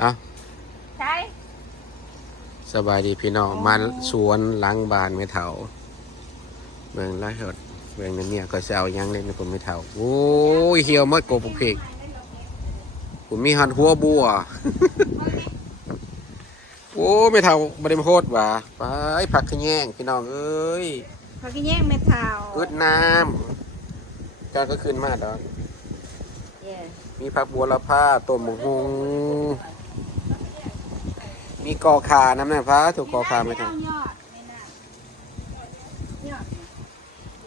เอาใช่สบายดีพี่น้องมาสวนหลังบ้านไม่เถาเมืองไรเหดเมืองนั้นเนี่ยก็จะเอายังเล่นนะผมไม่เถาโอ้ยเหี่ยวมดโกปุกเพกผมมีหันหัวบัว โอ้ไม่เถาบริมโภคว่ะไปผักขะแยงพี่น้องเอ้ยเขากินแย่งเม็ดเท้าอึดน้ำการก็ขึ้นมาดอนมีผักบัวละผ้าต้นหมูฮงมีกอขาน้ำเนี่ยฟ้าถูกกอขาไหมครับ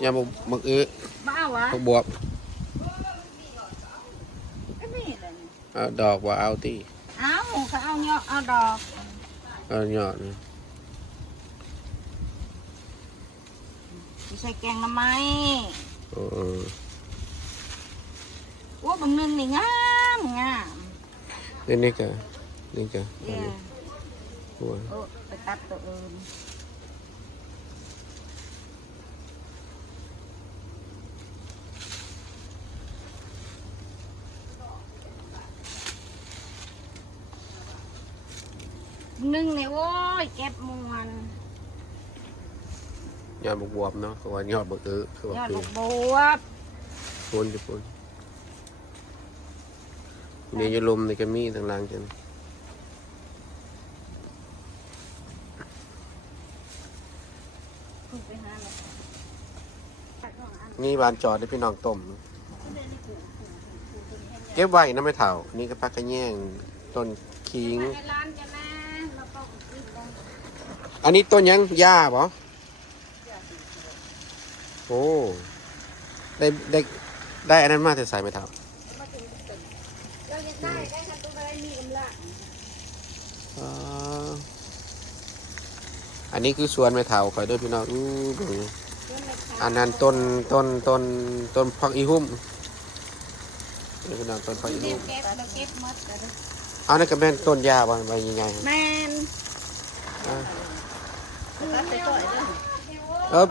ยาบุกอื้อบ้าวะผักบวบเอาดอกว่าเอาตีเอาเขาเอายอดเอาดอกเอายอดนี่ใส่แกงน้ำไม้โอ้ว่าบางนึงนี่งามงามนี่กะบัวไปตัดตัวอื่นนึ่งเนี่ยโว้ยเก็บมวนยอดบุกบวบเนาะเขาว่ายอดบุกอื้อเขาว่าย อดบวบปูนจะปูนเนี่ยจะลมในกระมี่ทางล่างจังนี่บานจอดได้พี่น้องต้มเก็บไว้นะไม่เถ่านี่ก็พักกระแยงต้นขิงอันนี้ต้นยังหญ้าปะโอ้ได้อันนั้นมาแต่ใส่ไม่เท่าอันนี้คือสวนไม่เท่าคอยด้วยพี่น้องอันนั้นต้นผักอีหุ่มพี่น้องต้นผักอีหุ่มเอานั่นก็เป็นต้นหญ้าใบใหญ่แมน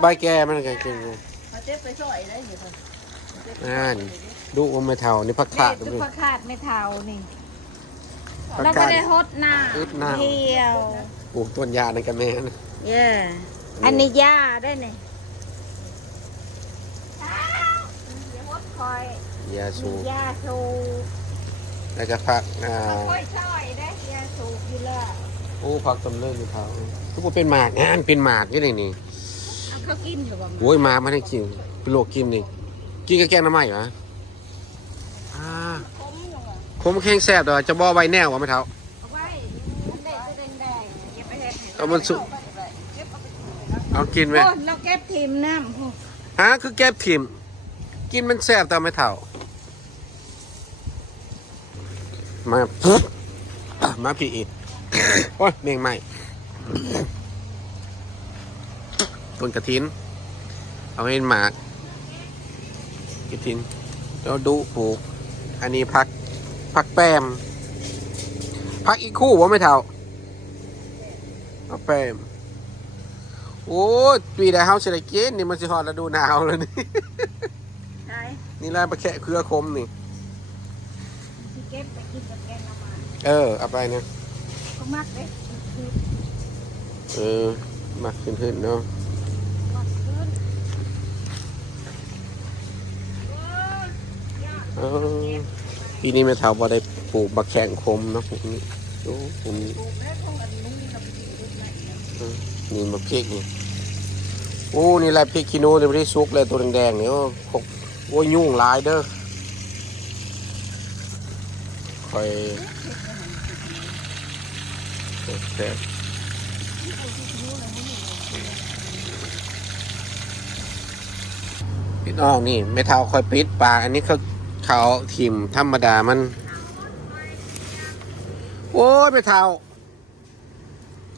ใบแก่มันก็กินเลยดูว่าไม่เท่านี่ผักขาดด้วยผักขาดไม่เท่านี่เราก็ได้ฮดหน้าเดียวปลูกต้นหญ้าในกระแมนอันนี้หญ้าได้เนี่ยหญ้าสูบแล้วก็ผักช่อยได้หญ้าสูบอยู่แล้วโอ้ผักต้นเลื่อนไม่เท่าทุกคนเป็นหมากเป็นหมากนี่นี่เขากินหรือเปล่าโอ้ยมาไม่ได้กินเป็นโรคกินนี่กินกับแกงน้ำไหมเหรอผมแข็งแซ่บตัวจะบ่ใบแนววะไม่เท่าเอามันสุเอากินไหมเราเก็บทิมน้ำคือเก็บทิมกินมันแซ่บแต่ไม่เท่ามาพี่อีกโอ้ยเมียงใหม่ต้นกระถินเอาให้หมากกระถินแล้วดูปลูกอันนี้พักแปมพักอีกคู่วะไม่เท่าพักแปมโอ้ปีใดเฮาเฉลยเกณฑ์นี่มันสิฮอดฤดูหนาวเลยนี่นี่แหละปลาแค่เครือคมนี่เอาไปนะก็มักเลยมักขึ้นเนาะปีนี้แม่เฒ่าบ่ได้ปลูกบักแข้งคมเนาะผมนี่โอ้ผมนี่มาพริกนี่โอ้นี่แหละพริกขี้หนูที่ไม่ได้ซุกเลยตัวแดงๆนี่โอ้ยุ่งหลายเด้อคอยแซ่บพี่น้องนี่ไม่เท่าคอยปิดปากอันนี้เขาถิ่มธรรมดามันโอ้ยไม่เท่า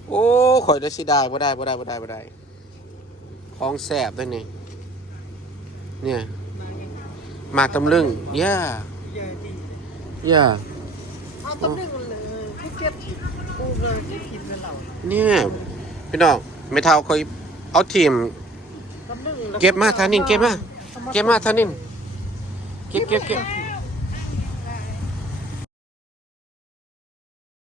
โอ้ข่อยได้สิได้บ่ได้ของแซ่บด้วยนี่เนี่ยมาตำลึงย่าเอาตำลึงเลยเก็บถิ่มปูเลยเก็บถิ่มเลยเราเนี่ยพี่น้องไม่เท่าคอยเอาถิ่มเก็บมาท่านินเก็บมาท่านินเก็บ